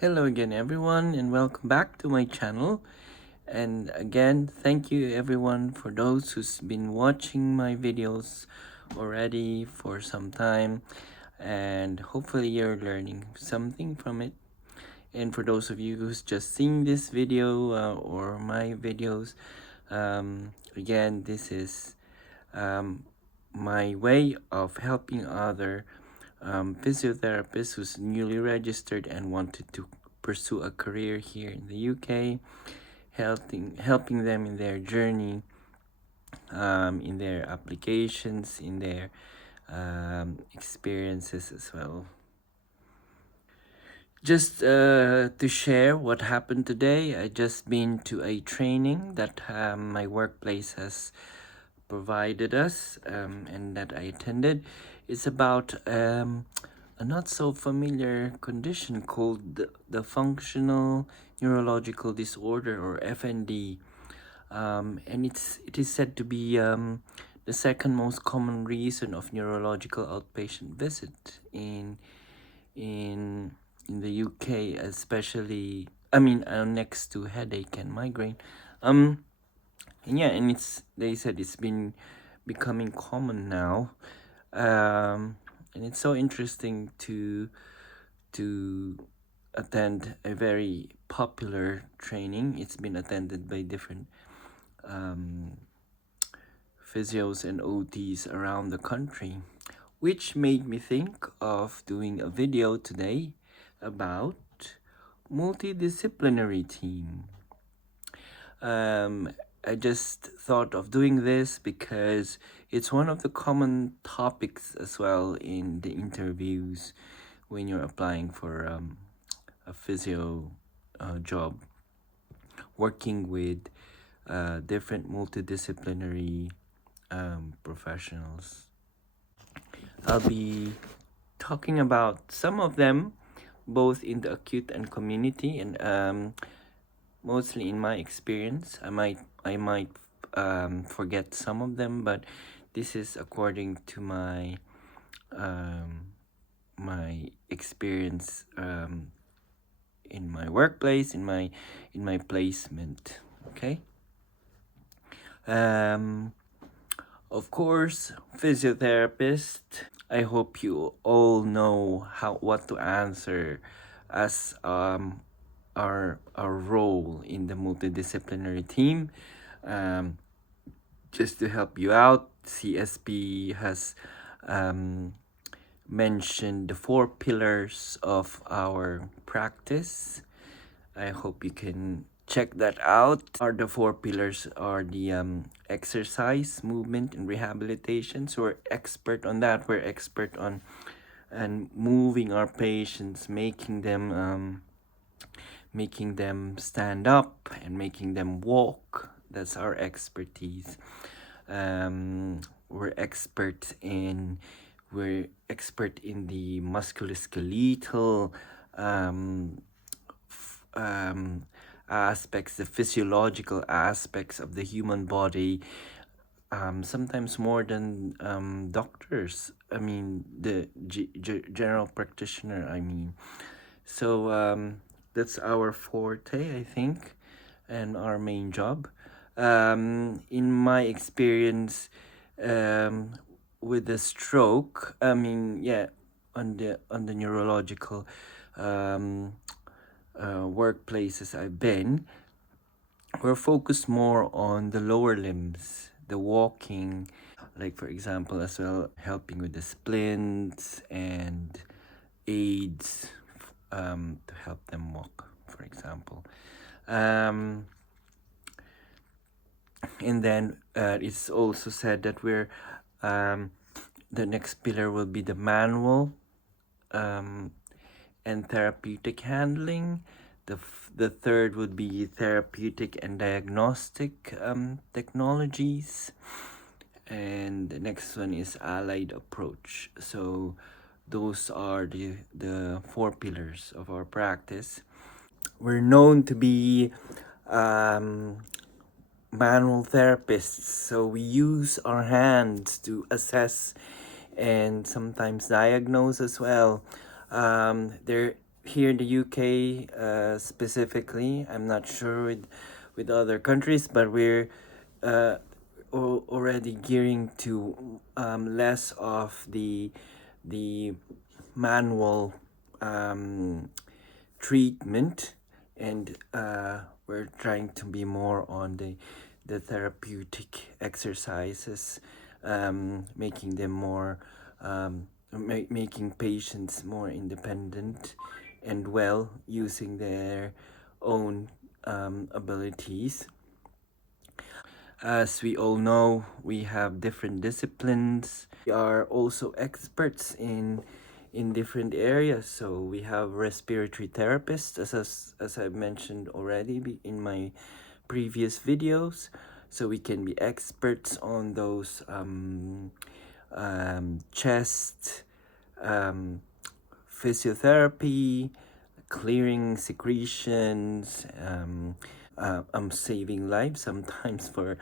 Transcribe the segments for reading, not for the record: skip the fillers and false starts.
Hello again everyone and welcome back to my channel. And again, thank you everyone for those who's been watching my videos already for some time, and hopefully you're learning something from it. And for those of you who's just seeing this video or my videos, again, this is um, my way of helping other physiotherapists who's newly registered and wanted to pursue a career here in the UK, helping them in their journey, in their applications, in their experiences as well. Just to share what happened today, I just been to a training that my workplace has provided us, and that I attended. It's about a not so familiar condition called the functional neurological disorder, or FND, and it is said to be the second most common reason of neurological outpatient visit in in the UK, especially next to headache and migraine. And yeah, and they said it's been becoming common now. And it's so interesting to attend a very popular training. It's been attended by different physios and OTs around the country, which made me think of doing a video today about multidisciplinary team. I just thought of doing this because it's one of the common topics as well in the interviews when you're applying for a physio job, working with different multidisciplinary professionals. I'll be talking about some of them, both in the acute and community, and mostly in my experience. I might forget some of them, but this is according to my experience in my workplace, in my placement. Okay. um of course, physiotherapist. I hope you all know what to answer as our role in the multidisciplinary team. Um, just to help you out, CSP has mentioned the 4 pillars of our practice. I hope you can check that out. The 4 pillars are the exercise, movement, and rehabilitation. So we're expert on that. We're expert on and moving our patients, making them stand up and making them walk. That's our expertise. We're expert in the musculoskeletal aspects, the physiological aspects of the human body, sometimes more than doctors. I mean, the general practitioner, I mean. So that's our forte, I think, and our main job. In my experience, with the stroke, on the neurological workplaces I've been, we're focused more on the lower limbs, the walking, like for example as well, helping with the splints and aids to help them walk, for example. Um, and then it's also said that the next pillar will be the manual and therapeutic handling. The third would be therapeutic and diagnostic technologies. And the next one is allied approach. So those are the 4 pillars of our practice. We're known to be manual therapists, so we use our hands to assess and sometimes diagnose as well. There here in the UK, specifically. I'm not sure with other countries, but we're uh, already gearing to less of the manual treatment, and we're trying to be more on the therapeutic exercises, making them more making patients more independent and well, using their own abilities. As we all know, we have different disciplines. We are also experts in different areas. So we have respiratory therapists, as I've mentioned already in my previous videos. So we can be experts on those chest, physiotherapy, clearing secretions, saving lives sometimes for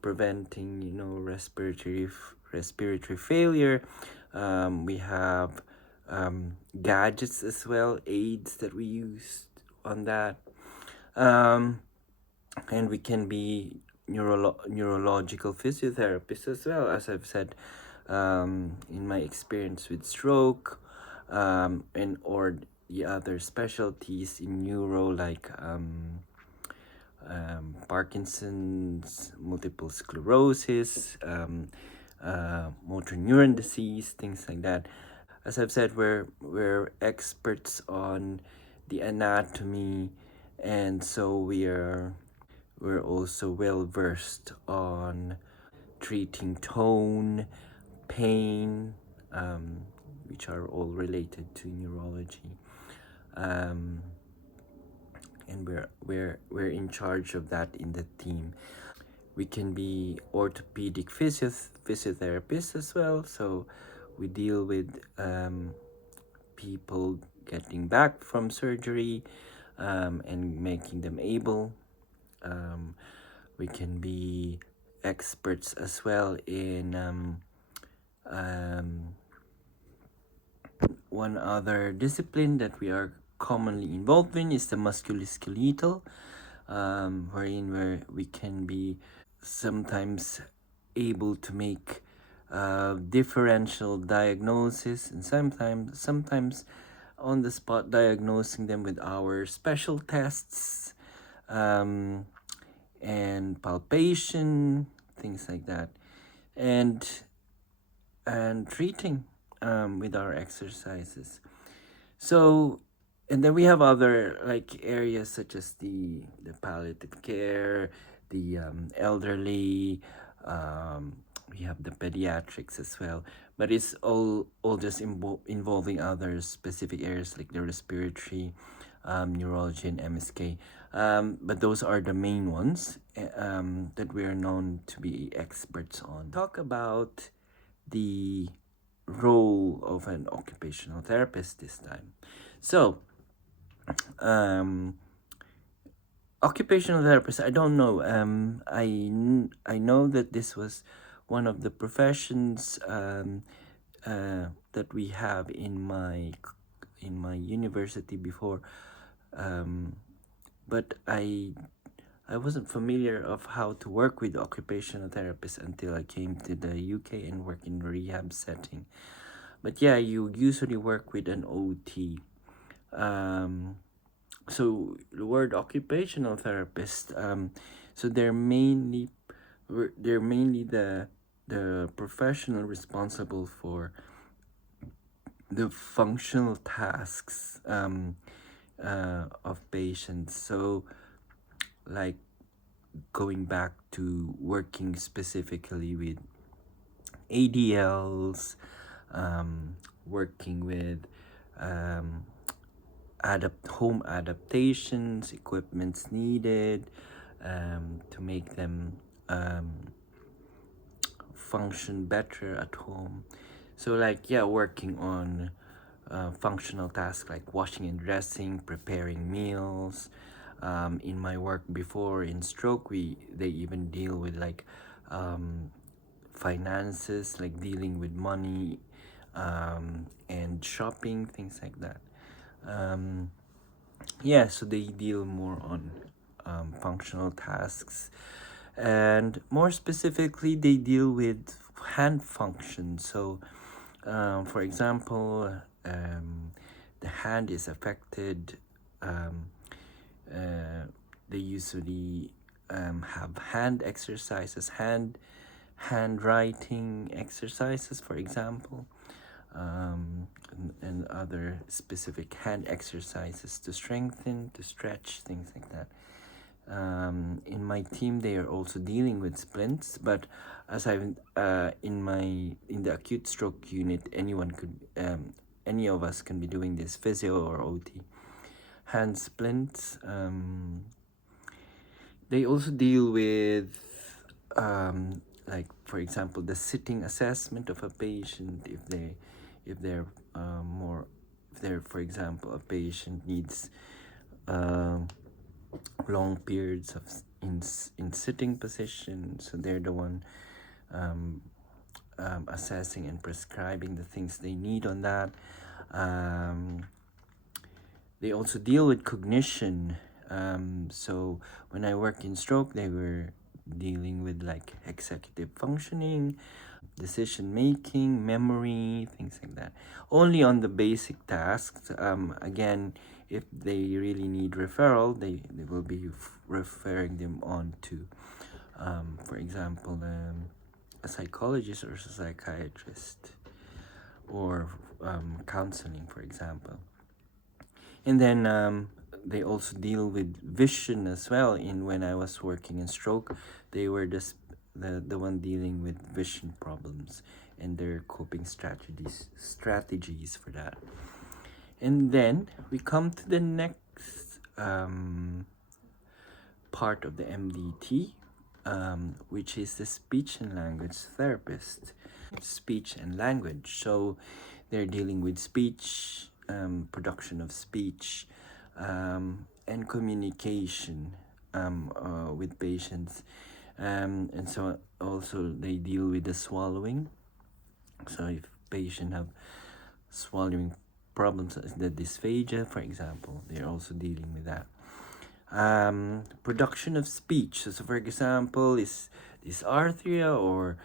preventing, respiratory failure. We have gadgets as well, aids that we use on that. And we can be neurological physiotherapists as well, as I've said, in my experience with stroke, and or the other specialties in neuro, like Parkinson's, multiple sclerosis, motor neuron disease, things like that. As I've said, we're experts on the anatomy, and so we're also well versed on treating tone, pain, which are all related to neurology. And we're in charge of that in the team. We can be orthopedic physiotherapists as well, so we deal with people getting back from surgery, and making them able. We can be experts as well in one other discipline that we are commonly involved in is the musculoskeletal, wherein where we can be sometimes able to make differential diagnosis, and sometimes on the spot diagnosing them with our special tests, and palpation, things like that, and treating with our exercises. So, and then we have other like areas such as the palliative care, the elderly. We have the pediatrics as well, but it's all just involving other specific areas like the respiratory, neurology, and MSK. But those are the main ones that we are known to be experts on. Talk about the role of an occupational therapist this time. So, occupational therapist, I don't know. I know that this was one of the professions that we have in my university before, but I wasn't familiar of how to work with occupational therapists until I came to the UK and work in a rehab setting. But yeah, you usually work with an OT. So the word occupational therapist, so they're mainly the professional responsible for the functional tasks of patients. So like going back to working specifically with ADLs, working with home adaptations, equipments needed to make them function better at home. So like, yeah, working on functional tasks like washing and dressing, preparing meals. In my work before in stroke, they even deal with like finances, like dealing with money, and shopping, things like that. Yeah, so they deal more on functional tasks, and more specifically they deal with hand function. So for example, the hand is affected. um, uh, they usually have hand exercises, handwriting exercises, for example, and other specific hand exercises to strengthen, to stretch, things like that. In my team, they are also dealing with splints, but as I've in the acute stroke unit, any of us can be doing this, physio or OT. Hand splints. They also deal with, like for example, the sitting assessment of a patient. If they're more, if they're, for example, a patient needs um, long periods of in sitting position, so they're the one um, assessing and prescribing the things they need on that. Um, they also deal with cognition. So when I worked in stroke, they were dealing with like executive functioning, decision making, memory, things like that. Only on the basic tasks. Again, if they really need referral, they will be referring them on to, for example, a psychologist or a psychiatrist, or counseling, for example. And then they also deal with vision as well. In when I was working in stroke, they were the one dealing with vision problems and their coping strategies for that. And then we come to the next part of the MDT, which is the speech and language therapist. Speech and language. So they're dealing with speech, production of speech, and communication with patients. And so also they deal with the swallowing. So if patient have swallowing problems, the dysphagia, for example, they're also dealing with that. Production of speech. So for example, is dysarthria, or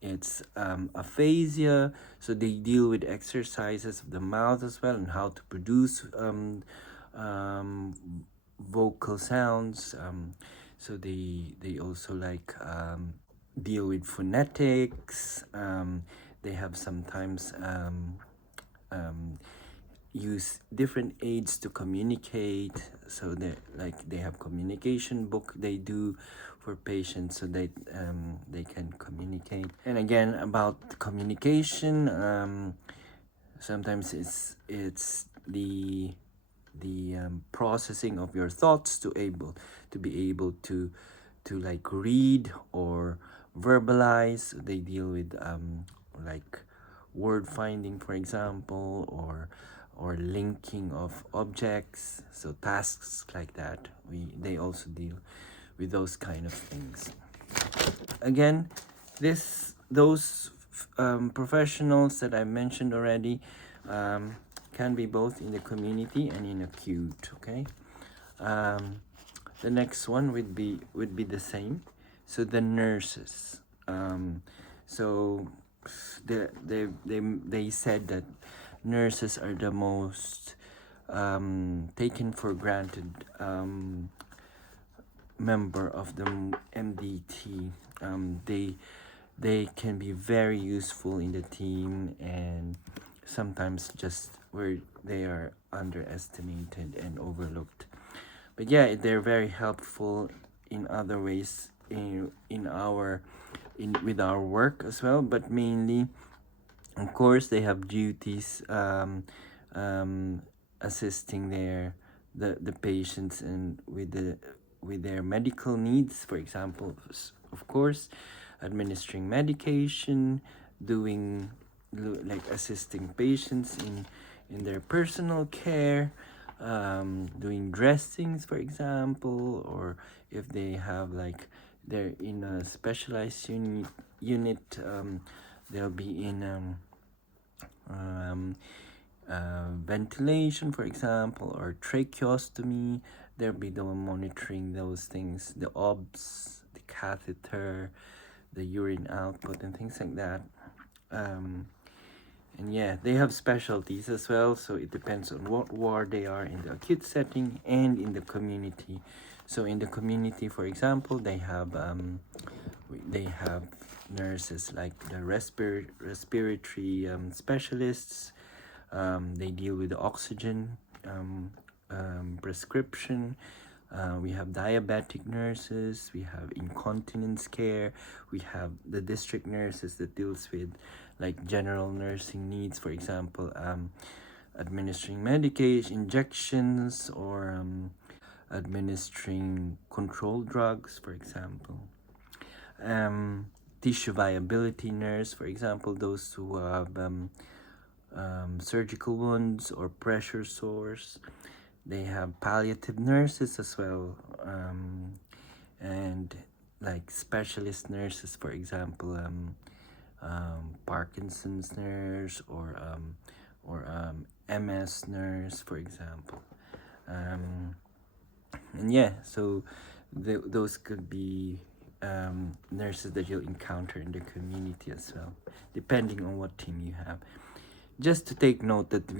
it's aphasia. So they deal with exercises of the mouth as well, and how to produce vocal sounds. So they also like deal with phonetics. They have sometimes use different aids to communicate. So they have communication book they do for patients, so they can communicate. And again, about communication, sometimes it's the processing of your thoughts to be able to like read or verbalize. They deal with like word finding, for example, or linking of objects, so tasks like that. They also deal with those kind of things. Again, those professionals that I mentioned already can be both in the community and in acute. Okay. The next one would be the same. So the nurses. So they said that nurses are the most taken for granted member of the MDT. They can be very useful in the team, and sometimes just where they are underestimated and overlooked. But yeah, they're very helpful in other ways in with our work as well. But mainly, of course, they have duties assisting the patients and with their medical needs. For example, of course, administering medication, doing like assisting patients in their personal care, doing dressings, for example, or if they have like they're in a specialized unit, they'll be in ventilation, for example, or tracheostomy. They'll be the one monitoring those things, the obs, the catheter, the urine output, and things like that. And yeah, they have specialties as well, so it depends on what ward they are in the acute setting and in the community. So in the community, for example, they have nurses like the respiratory specialists. They deal with the oxygen prescription. We have diabetic nurses, we have incontinence care, we have the district nurses that deals with like general nursing needs, for example, administering medication, injections, or administering controlled drugs, for example. Tissue viability nurse, for example, those who have surgical wounds or pressure sores. They have palliative nurses as well, and like specialist nurses, for example, Parkinson's nurse or MS nurse, for example. And yeah, so those could be nurses that you'll encounter in the community as well, depending on what team you have. Just to take note that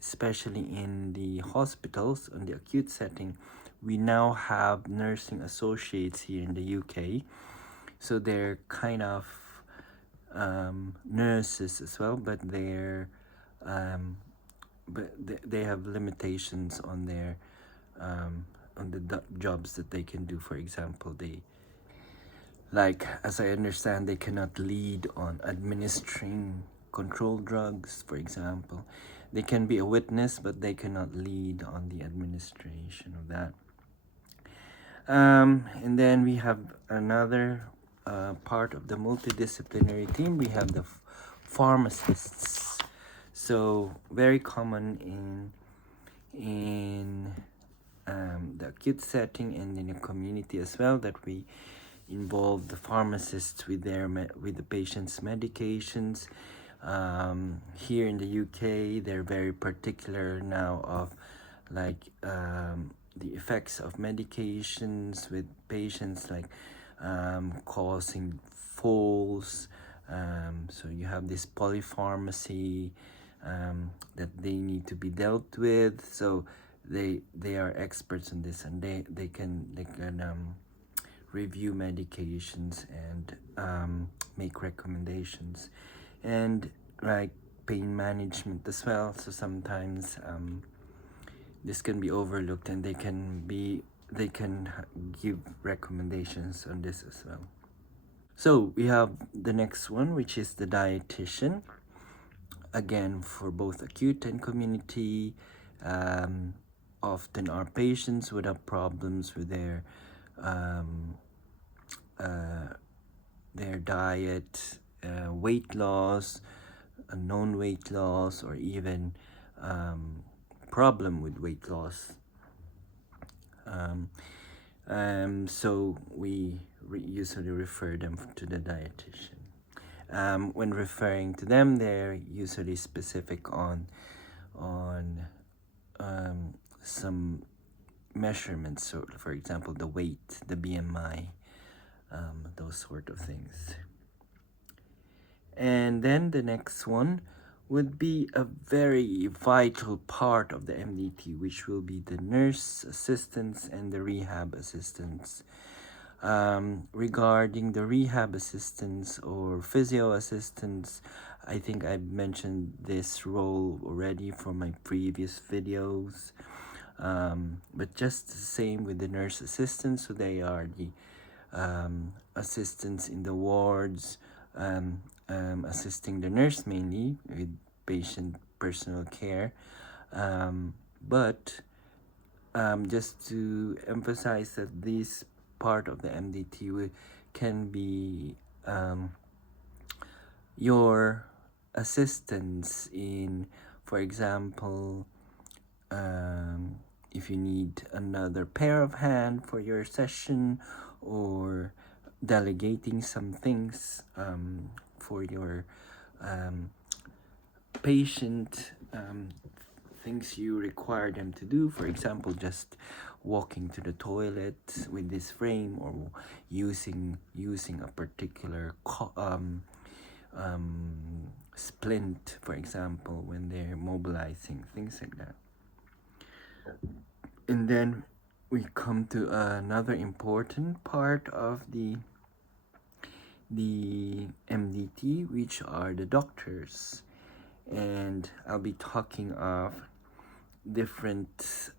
especially in the hospitals, in the acute setting, we now have nursing associates here in the UK. So they're kind of nurses as well, but they have limitations on their on the jobs that they can do. For example, as I understand, they cannot lead on administering controlled drugs, for example. They can be a witness, but they cannot lead on the administration of that. And then we have another part of the multidisciplinary team. We have the pharmacists. So very common in the acute setting and in the community as well, that we involve the pharmacists with the patient's medications. Here in the UK, they're very particular now of the effects of medications with patients, like causing falls. So you have this polypharmacy that they need to be dealt with. So they are experts in this, and they can review medications and make recommendations, and like pain management as well. So sometimes this can be overlooked, and they can give recommendations on this as well. So we have the next one, which is the dietitian. Again, for both acute and community, often our patients would have problems with their diet, weight loss, unknown weight loss, or even problem with weight loss. So we usually refer them to the dietitian. When referring to them, they're usually specific on some measurements. So, for example, the weight, the BMI, those sort of things. And then the next one would be a very vital part of the MDT, which will be the nurse assistants and the rehab assistants. Regarding the rehab assistants or physio assistants, I think I mentioned this role already for my previous videos. But just the same with the nurse assistants. So they are the assistants in the wards, assisting the nurse mainly with patient personal care. But just to emphasize that this part of the MDT can be your assistance in, for example, if you need another pair of hand for your session, or delegating some things for your patient things you require them to do. For example, just walking to the toilet with this frame, or using a particular splint, for example, when they're mobilizing, things like that. And then we come to another important part of the MDT, which are the doctors. And I'll be talking of different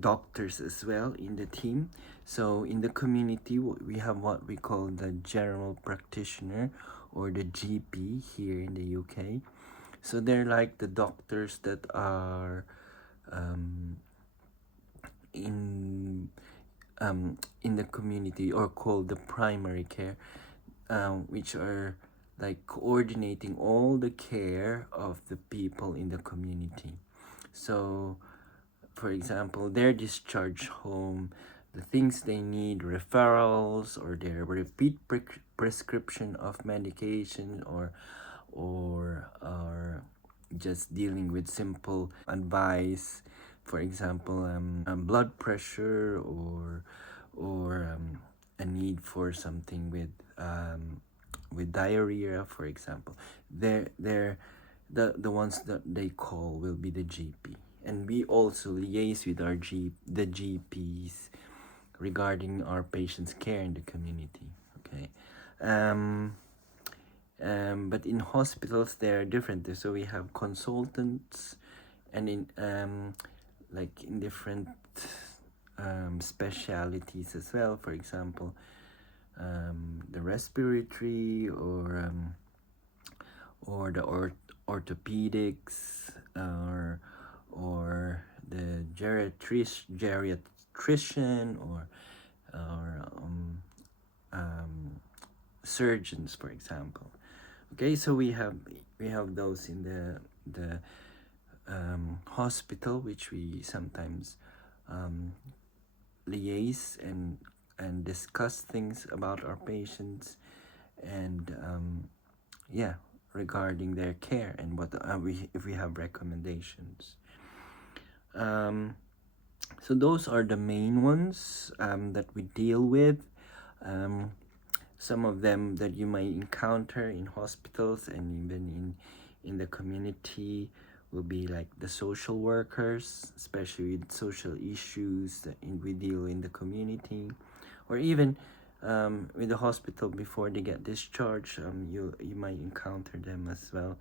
doctors as well in the team. So in the community, we have what we call the general practitioner, or the GP here in the UK. So they're like the doctors that are in the community, or called the primary care, which are like coordinating all the care of the people in the community. So for example, their discharge home, the things they need, referrals, or their repeat prescription of medication, or just dealing with simple advice, for example, blood pressure, or a need for something with diarrhea, for example. The ones that they call will be the GP. And we also liaise with the GPs regarding our patients' care in the community. Okay, but in hospitals they are different. So we have consultants, and in like in different specialities as well. For example, the respiratory, or the orthopedics, or the geriatrician, or surgeons, for example. Okay, so we have those in the hospital, which we sometimes liaise and discuss things about our patients, and yeah, regarding their care, and what if we have recommendations. So those are the main ones that we deal with. Some of them that you might encounter in hospitals and even in the community will be like the social workers, especially with social issues that we deal in the community, or even with the hospital before they get discharged. You might encounter them as well,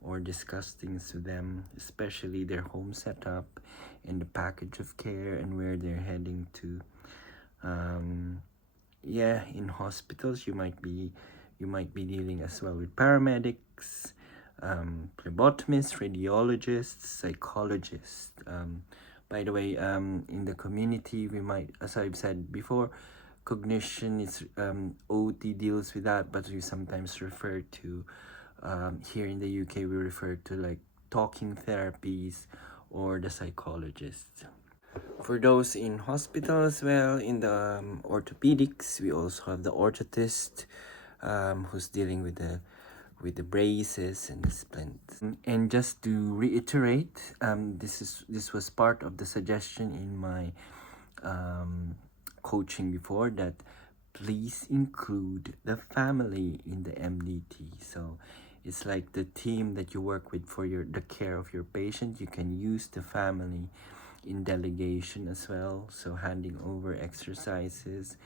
or discuss things with them, especially their home setup and the package of care and where they're heading to. Yeah, in hospitals you might be dealing as well with paramedics, phlebotomists, radiologists, psychologists. By the way, in the community we might, as I've said before, cognition is OT deals with that, but we sometimes refer to here in the UK we refer to like talking therapies, or the psychologists. For those in hospital as well, in the orthopedics, we also have the orthotist, who's dealing with the braces and the splints. And just to reiterate, this was part of the suggestion in my coaching before, that please include the family in the MDT. So it's like the team that you work with for the care of your patient. You can use the family in delegation as well, so handing over exercises,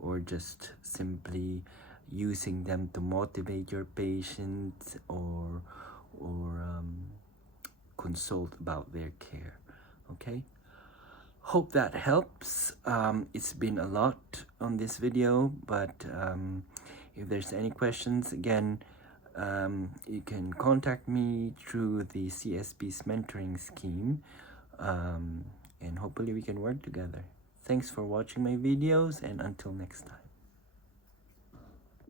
or just simply using them to motivate your patient, or consult about their care. Okay, hope that helps. It's been a lot on this video, but if there's any questions, again, you can contact me through the CSP's mentoring scheme, and hopefully we can work together. Thanks for watching my videos, and until next time.